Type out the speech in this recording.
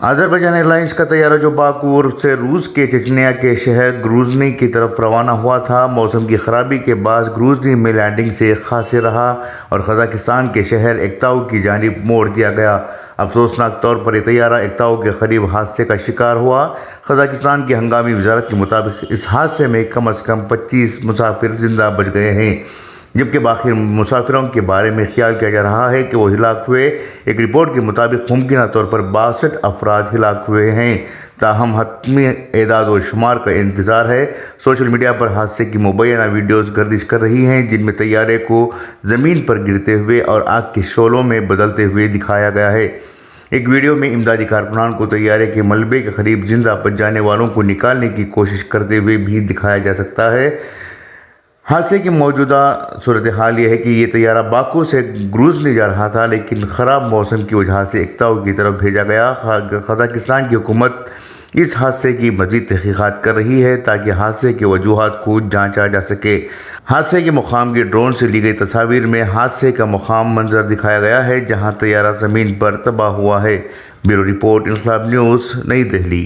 Azerbaijan airlines का तैयारा जो Baku से रूस के चेचनिया के शहर ग्रूजनी की तरफ रवाना हुआ था, मौसम की खराबी के बाद ग्रूजनी में लैंडिंग से खासे रहा और कज़ाकिस्तान के शहर एक्ताऊ की जानिब मोड़ दिया गया। अफसोसनाक तौर पर यह तैयारा एक्ताऊ के करीब हादसे का शिकार हुआ। कज़ाकिस्तान की हंगामी वजारत के मुताबिक इस हादसे में कम अज़ कम 25 मुसाफिर जिंदा बच गए हैं, जबकि बाकी मुसाफिरों के बारे में ख्याल किया जा रहा है कि वो हिलाक हुए। एक रिपोर्ट के मुताबिक मुमकिन तौर पर 62 अफराद हिलाक हुए हैं, ताहम हतमी एदाद व शुमार का इंतज़ार है। सोशल मीडिया पर हादसे की मुबैना वीडियोज़ गर्दिश कर रही हैं, जिनमें तैयारे को ज़मीन पर गिरते हुए और आग के शोलों में बदलते हुए दिखाया गया है। एक वीडियो में इमदादी कारकुनान को तैयारे के मलबे के करीब जिंदा बच जाने वालों को निकालने की कोशिश करते हुए भी दिखाया जा सकता है। हादसे की मौजूदा सूरत हाल यह है कि ये तैयारा बाकू से ग्रूजनी जा रहा था, लेकिन ख़राब मौसम की वजह से एक्ताऊ की तरफ भेजा गया। कज़ाकिस्तान की हुकूमत इस हादसे की मज़ीद तहक़ीक़ात कर रही है ताकि हादसे के वजूहात को जांचा जा सके। हादसे के मुकाम की ड्रोन से ली गई तस्वीर में हादसे का मुकाम मंजर दिखाया गया है, जहाँ तैयारा ज़मीन पर तबाह हुआ है। ब्यूरो रिपोर्ट, इंकलाब न्यूज़, नई दिल्ली।